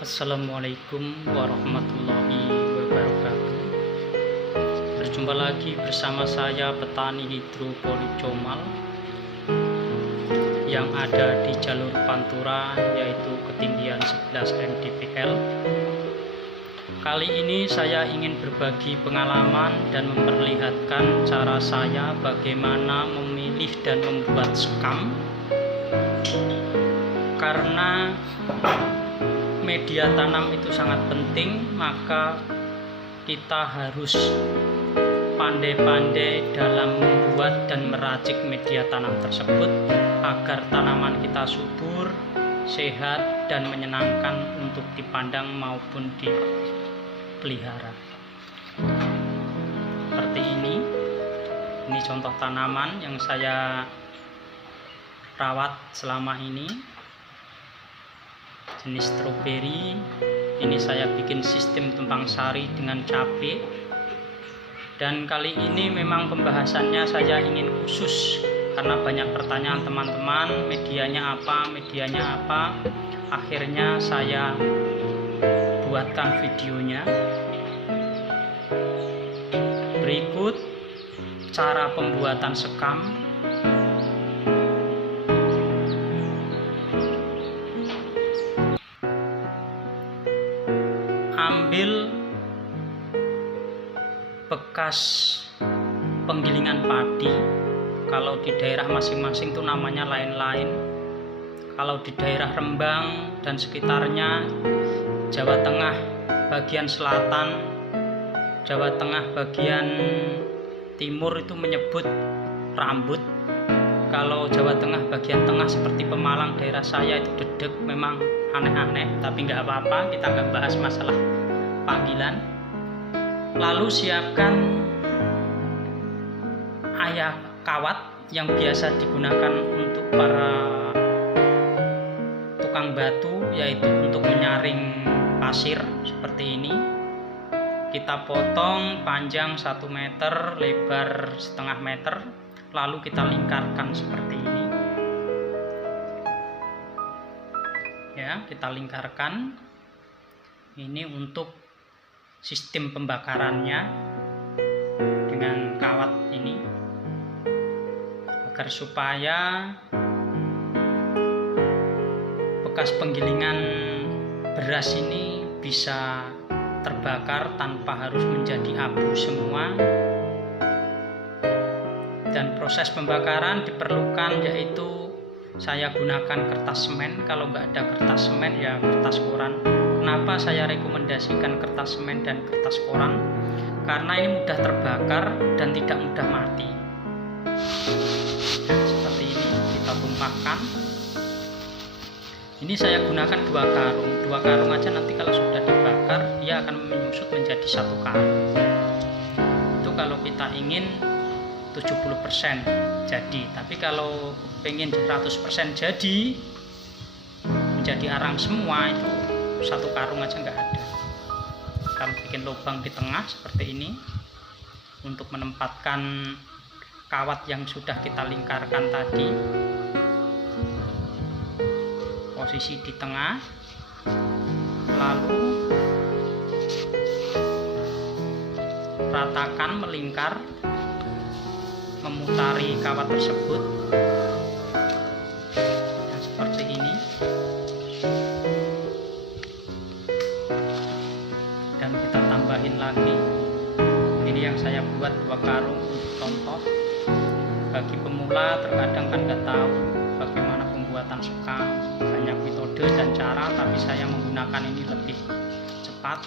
Assalamualaikum warahmatullahi wabarakatuh. Berjumpa lagi bersama saya petani hidroponik Comal yang ada di jalur Pantura, yaitu ketinggian 11 mdpl. Kali ini saya ingin berbagi pengalaman dan memperlihatkan cara saya bagaimana memilih dan membuat sekam, karena media tanam itu sangat penting, maka kita harus pandai-pandai dalam membuat dan meracik media tanam tersebut agar tanaman kita subur, sehat, dan menyenangkan untuk dipandang maupun dipelihara. Seperti ini contoh tanaman yang saya rawat selama ini. Jenis stroberi. Ini saya bikin sistem tumpang sari dengan cabai, dan kali ini memang pembahasannya saya ingin khusus karena banyak pertanyaan teman-teman, medianya apa. Akhirnya saya buatkan videonya. Berikut cara pembuatan sekam. Ambil bekas penggilingan padi. Kalau di daerah masing-masing itu namanya lain-lain. Kalau di daerah Rembang dan sekitarnya, Jawa Tengah bagian selatan, Jawa Tengah bagian timur itu menyebut rambut. Kalau Jawa Tengah bagian tengah seperti Pemalang daerah saya itu dedek. Memang aneh-aneh, tapi nggak apa-apa, kita nggak bahas masalah panggilan. Lalu siapkan ayak kawat yang biasa digunakan untuk para tukang batu, yaitu untuk menyaring pasir seperti ini. Kita potong panjang 1 meter, lebar setengah meter, lalu kita lingkarkan seperti ini. Ya, kita lingkarkan. Ini untuk sistem pembakarannya dengan kawat ini, agar supaya bekas penggilingan beras ini bisa terbakar tanpa harus menjadi abu semua. Dan proses pembakaran diperlukan, yaitu saya gunakan kertas semen. Kalau nggak ada kertas semen ya kertas koran. Kenapa saya rekomendasikan kertas semen dan kertas koran? Karena ini mudah terbakar dan tidak mudah mati. Nah, seperti ini kita tumpahkan. Ini saya gunakan 2 karung aja, nanti kalau sudah dibakar dia akan menyusut menjadi 1 karung. Itu kalau kita ingin 70% jadi, tapi kalau pengen 100% jadi menjadi arang semua, itu 1 karung aja nggak ada. Kita bikin lubang di tengah seperti ini untuk menempatkan kawat yang sudah kita lingkarkan tadi. Posisi di tengah, lalu ratakan, melingkar, memutari kawat tersebut. Nah, seperti ini. Dan kita tambahin lagi. Ini yang saya buat 2 karung untuk contoh. Bagi pemula terkadang kan nggak tahu bagaimana pembuatan sekam, banyak metode dan cara, tapi saya menggunakan ini lebih cepat.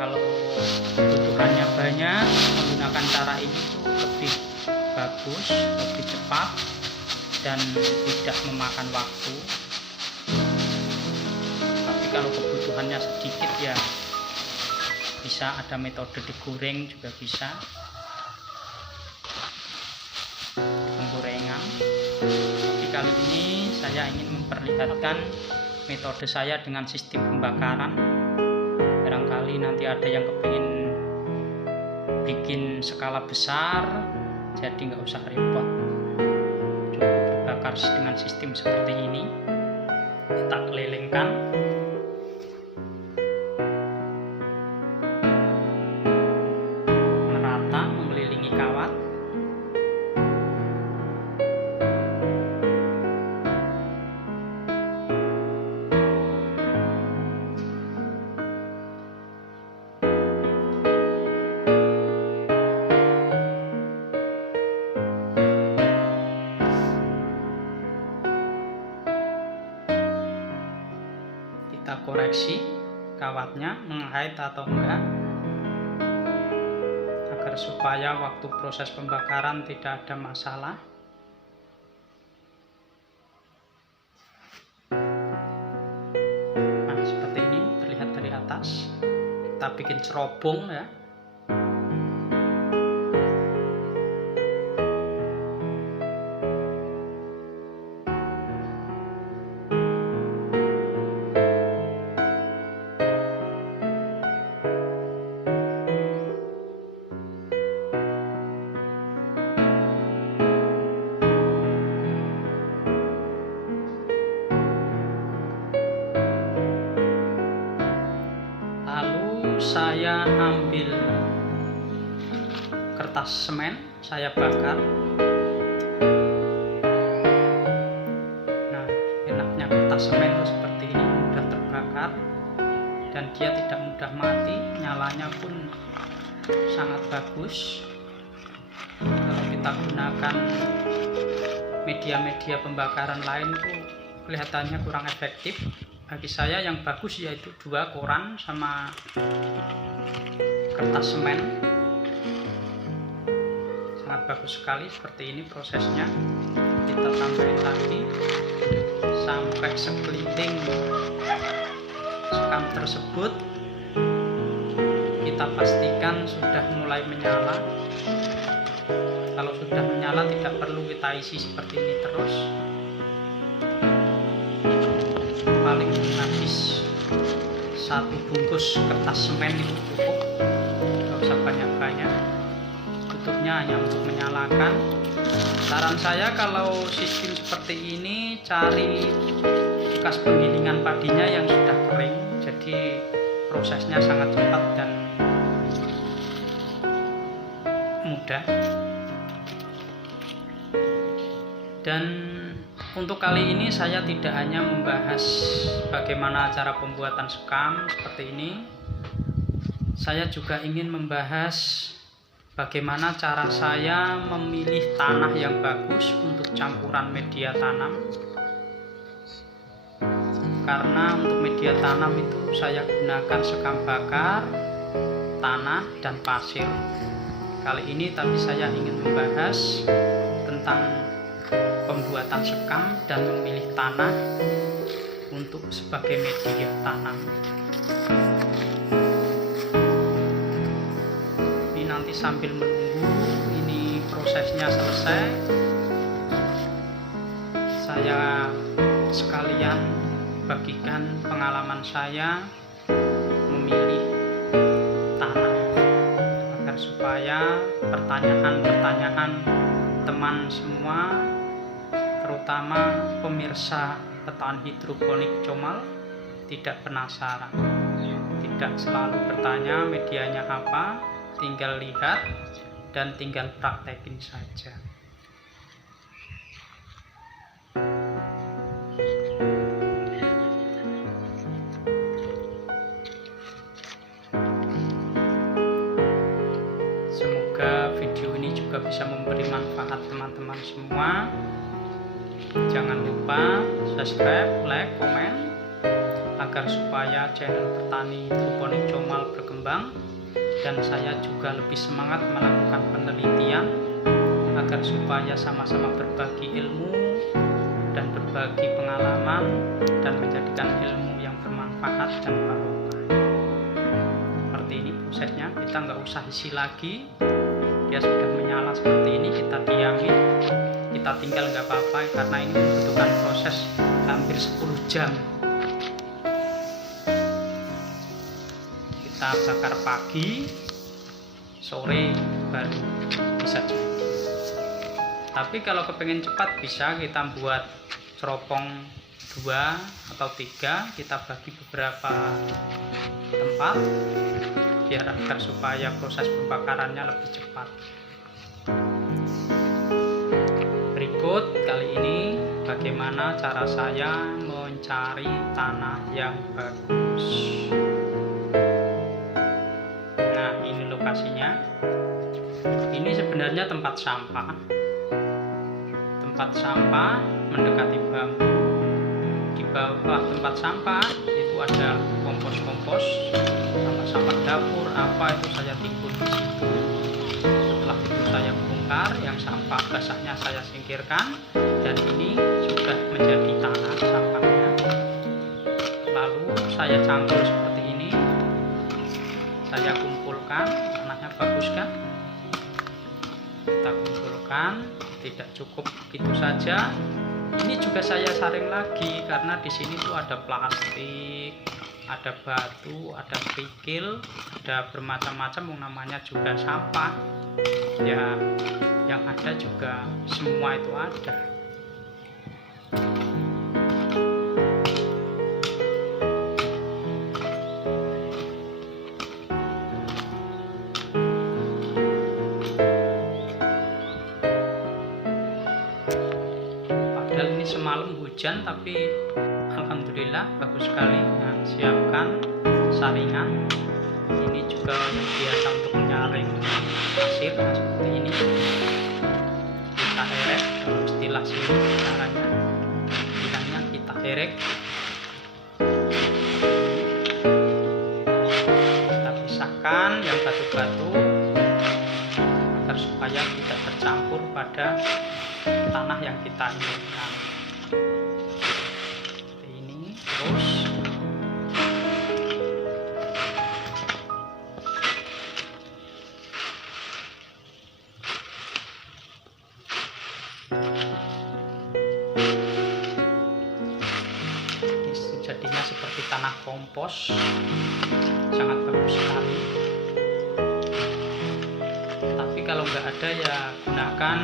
Kalau kebutuhannya banyak, menggunakan cara ini tuh lebih bagus, lebih cepat, dan tidak memakan waktu. Tapi kalau kebutuhannya sedikit ya bisa ada metode digoreng juga bisa. Penggorengan. Tapi kali ini saya ingin memperlihatkan metode saya dengan sistem pembakaran. Barangkali nanti ada yang kepingin bikin skala besar, jadi nggak usah repot, cukup bakar dengan sistem seperti ini. Kita kelilingkan. Merata mengelilingi kawat. Kita koreksi kawatnya mengait atau enggak, agar supaya waktu proses pembakaran tidak ada masalah. Nah, seperti ini terlihat dari atas. Kita bikin cerobong ya. Saya ambil kertas semen, saya bakar. Nah, enaknya kertas semen itu seperti ini, mudah terbakar dan dia tidak mudah mati, nyalanya pun sangat bagus. Kalau kita gunakan media-media pembakaran lain itu kelihatannya kurang efektif. Bagi saya yang bagus yaitu 2 koran sama kertas semen. Sangat bagus sekali seperti ini prosesnya. Kita tambahin lagi sampai sekeliling sekam tersebut kita pastikan sudah mulai menyala. Kalau sudah menyala tidak perlu kita isi seperti ini terus. Paling habis 1 bungkus kertas semen itu cukup, tidak usah banyak-banyak. Tutupnya hanya untuk menyalakan. Saran saya kalau sistem seperti ini cari bekas penggilingan padinya yang sudah kering, jadi prosesnya sangat cepat dan mudah. Dan untuk kali ini saya tidak hanya membahas bagaimana cara pembuatan sekam seperti ini. Saya juga ingin membahas bagaimana cara saya memilih tanah yang bagus untuk campuran media tanam. Karena untuk media tanam itu saya gunakan sekam bakar, tanah, dan pasir. Kali ini tapi saya ingin membahas tentang pembuatan sekam dan memilih tanah untuk sebagai media tanam. Ini nanti sambil menunggu ini prosesnya selesai, saya sekalian bagikan pengalaman saya memilih tanah, agar supaya pertanyaan-pertanyaan teman semua, terutama pemirsa petani hidroponik Comal, tidak penasaran, tidak selalu bertanya medianya apa, tinggal lihat dan tinggal praktekin saja. Semoga video ini juga bisa memberi manfaat teman-teman semua. Jangan lupa subscribe, like, komen, agar supaya channel petani hidroponik Comal berkembang dan saya juga lebih semangat melakukan penelitian, agar supaya sama-sama berbagi ilmu dan berbagi pengalaman dan menjadikan ilmu yang bermanfaat dan barokah. Seperti ini prosesnya, kita nggak usah isi lagi, dia sudah menyala seperti ini, kita diamin, kita tinggal nggak apa-apa karena ini membutuhkan proses hampir 10 jam. Kita bakar pagi, sore baru bisa jadi. Tapi kalau kepengen cepat bisa kita buat ceropong 2 atau 3, kita bagi beberapa tempat biar agar supaya proses pembakarannya lebih cepat. Berikut kali ini bagaimana cara saya mencari tanah yang bagus. Nah, ini lokasinya. Ini sebenarnya tempat sampah. Tempat sampah mendekati bambu. Di bawah tempat sampah itu ada kompos-kompos, sampah dapur apa itu saya timbun di situ. Setelah itu saya bongkar, yang sampah basahnya saya singkirkan, dan ini sudah menjadi tanah sampahnya. Lalu saya campur seperti ini, saya kumpulkan. Tanahnya bagus kan? Kita kumpulkan. Tidak cukup itu saja. Ini juga saya saring lagi karena di sini tuh ada plastik, ada batu, ada kerikil, ada bermacam-macam yang namanya juga sampah. Ya, yang ada juga semua itu ada. Ini semalam hujan tapi alhamdulillah bagus sekali. Nah, siapkan saringan. Ini juga yang biasa untuk menyaring pasir, nah, seperti ini. Kita herek, dalam istilah sini caranya bilangnya kita herek. Kita pisahkan yang batu-batu agar supaya tidak tercampur pada tanah yang kita inginkan. Seperti ini. Terus ini jadinya seperti tanah kompos, sangat bagus sekali. Tapi kalau nggak ada ya gunakan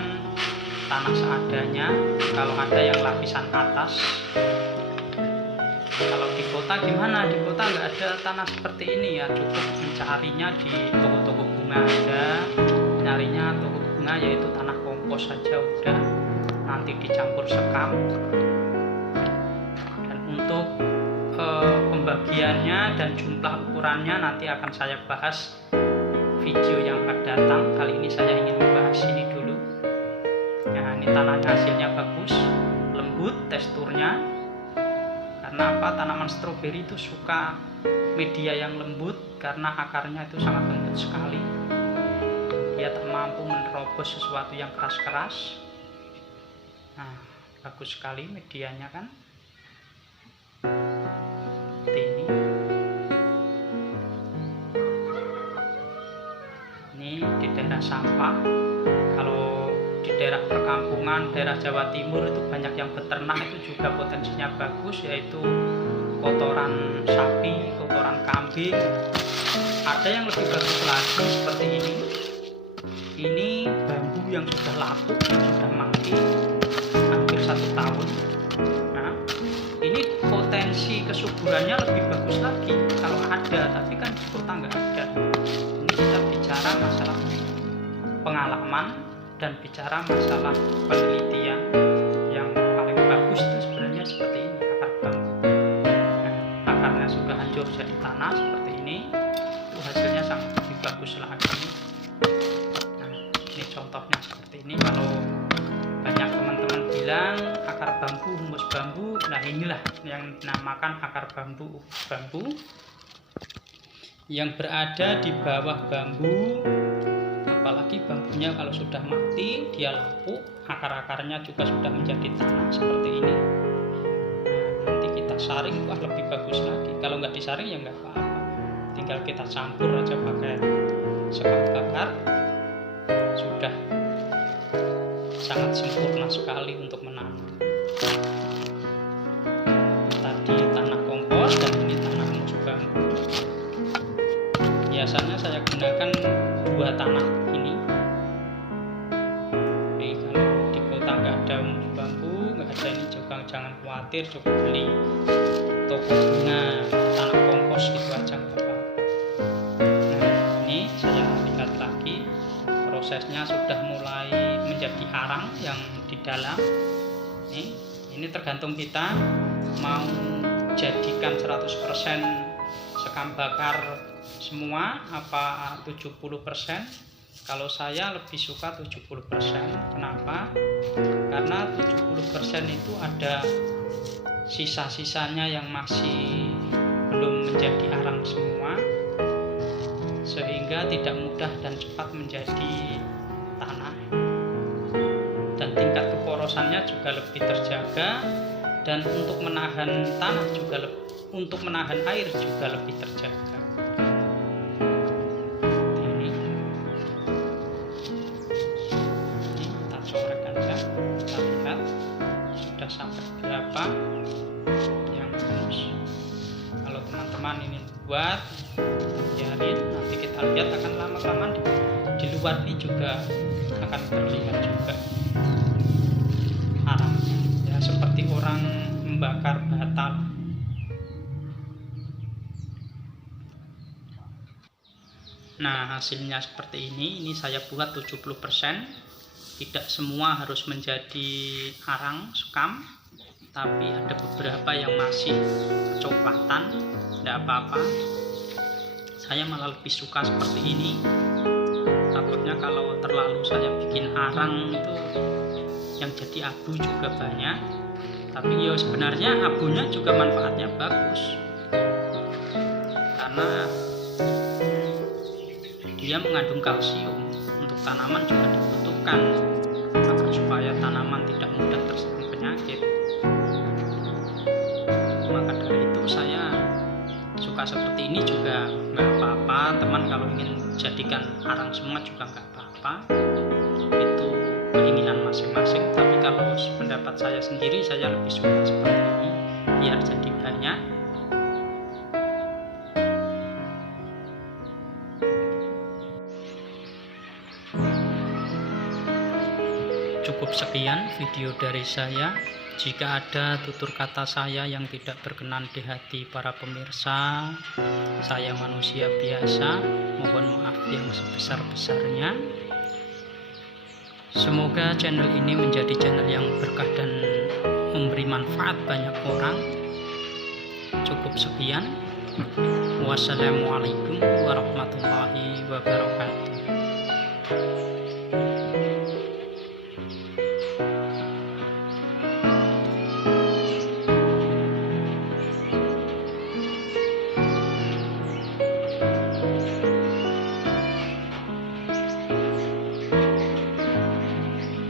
tanah seadanya. Kalau ada yang lapisan atas. Kalau di kota gimana? Di kota nggak ada tanah seperti ini ya, cukup mencarinya di toko-toko bunga aja. Nyarinya toko bunga yaitu tanah kompos saja udah, nanti dicampur sekam. Dan untuk pembagiannya dan jumlah ukurannya nanti akan saya bahas video yang akan datang. Kali ini saya ingin membahas ini dulu. Nah, ini tanahnya hasilnya bagus, lembut teksturnya. Karena apa? Tanaman stroberi itu suka media yang lembut karena akarnya itu sangat lembut sekali. Dia tak mampu menerobos sesuatu yang keras-keras. Nah, bagus sekali medianya kan. Seperti ini. Ini di daerah sampah. Kalau di daerah perkampungan, daerah Jawa Timur itu banyak yang beternak, itu juga potensinya bagus, yaitu kotoran sapi, kotoran kambing. Ada yang lebih bagus lagi seperti ini. Ini bambu yang sudah lapuk, yang sudah mati hampir 1 tahun. Nah, ini potensi kesuburannya lebih bagus lagi kalau ada, tapi kan di kota nggak ada. Ini kita bicara masalah pengalaman dan bicara masalah penelitian. Yang paling bagus itu sebenarnya seperti ini, akar bambu. Nah, akarnya sudah hancur jadi tanah seperti ini, itu hasilnya sangat lebih bagus lagi. Nah, ini contohnya seperti ini. Kalau banyak teman-teman bilang akar bambu, humus bambu, nah inilah yang dinamakan akar bambu. Bambu yang berada di bawah bambu. Apalagi bambunya kalau sudah mati, dia lapuk, akar-akarnya juga sudah menjadi tanah seperti ini. Nah, nanti kita saring, wah lebih bagus lagi. Kalau nggak disaring ya nggak apa-apa, tinggal kita campur aja pakai sekam bakar, sudah sangat sempurna sekali untuk menanam. Tadi tanah kompos dan ini tanah humus bambu. Biasanya saya gunakan 2 tanah ini. Jadi kalau di jangan khawatir, cukup beli toko bunga, tanah kompos gitu aja nggak apa-apa. Nah, ini saya lihat lagi prosesnya sudah mulai menjadi arang yang di dalam. Ini tergantung kita mau jadikan 100% sekam bakar semua apa 70%. Kalau saya lebih suka 70%. Kenapa? Karena 70% itu ada sisa-sisanya yang masih belum menjadi arang semua, sehingga tidak mudah dan cepat menjadi tanah, dan tingkat keporosannya juga lebih terjaga, dan untuk menahan tanah juga untuk menahan air juga lebih terjaga. Ini kita corek aja, kita lihat sudah sampai berapa yang halus. Kalau teman-teman ini buat, biarin, nanti kita lihat akan lama-kelamaan di luar ini juga akan terlihat juga arangnya, ya seperti orang membakar bata. Nah, hasilnya seperti ini saya buat 70%. Tidak semua harus menjadi arang sekam, tapi ada beberapa yang masih kecoklatan, tidak apa-apa. Saya malah lebih suka seperti ini. Takutnya kalau terlalu saya bikin arang itu yang jadi abu juga banyak. Tapi ya sebenarnya abunya juga manfaatnya bagus, karena dia mengandung kalsium. Untuk tanaman juga dibutuhkan agar supaya tanaman tidak mudah terserang penyakit. Maka dari itu saya suka seperti ini juga nggak apa-apa. Teman kalau ingin jadikan arang semua juga nggak apa-apa, itu keinginan masing-masing. Tapi kalau pendapat saya sendiri, saya lebih suka seperti ini biar jadi banyak. Cukup sekian video dari saya. Jika ada tutur kata saya yang tidak berkenan di hati para pemirsa, saya manusia biasa, mohon maaf yang sebesar-besarnya. Semoga channel ini menjadi channel yang berkah dan memberi manfaat banyak orang. Cukup sekian. Wassalamualaikum warahmatullahi wabarakatuh.